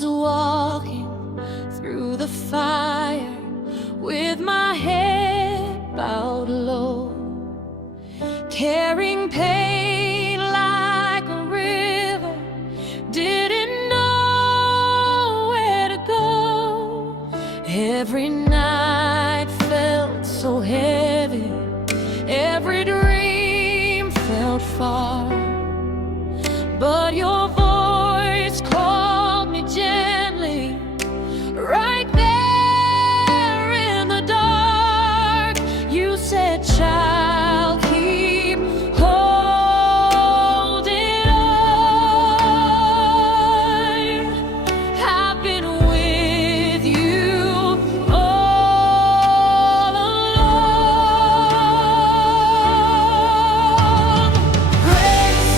was walking through the fire with my head bowed low, carrying pain like a river, didn't know where to go. Every night felt so heavy, every dream felt far, but your voice called me gently, right there in the dark. You said, "Child, keep holding on. I've been with you all along." Grace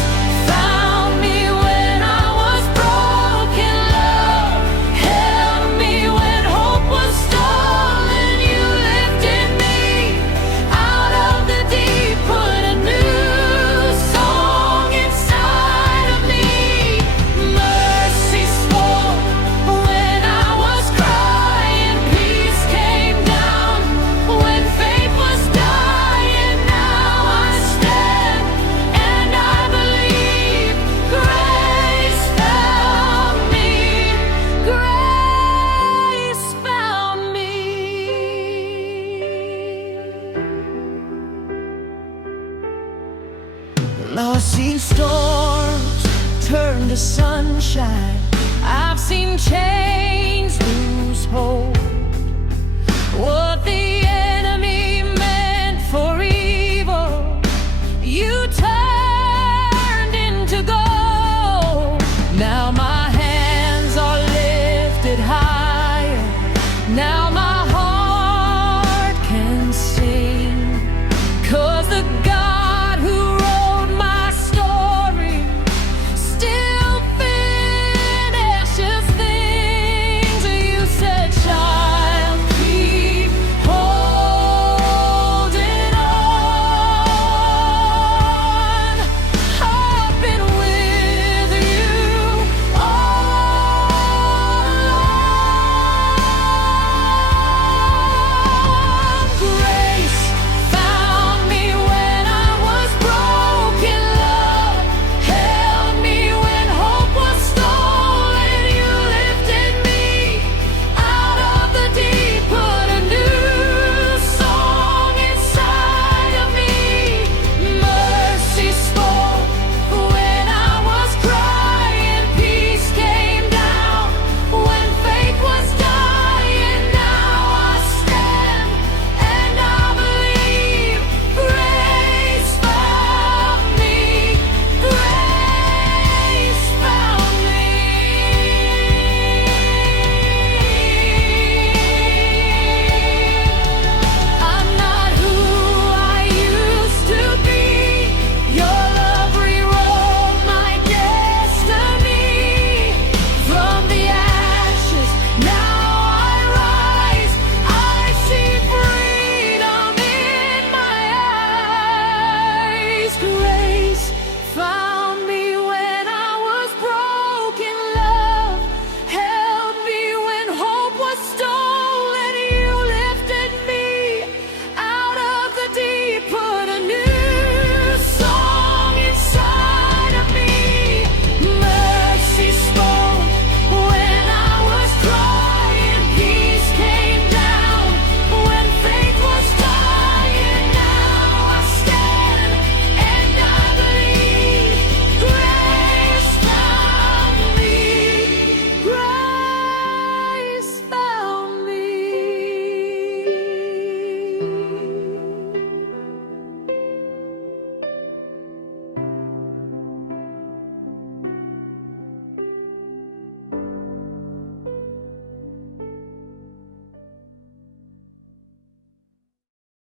found me when I was broken. Love held me when hope was stolen. You lifted me out of the deep, put a new song inside of me. Mercy spoke when I was crying. Peace came down when faith was dying. Now I stand and I believe grace found me. Grace found me. I've seen storms turn to sunshine. I've seen chains lose hold. What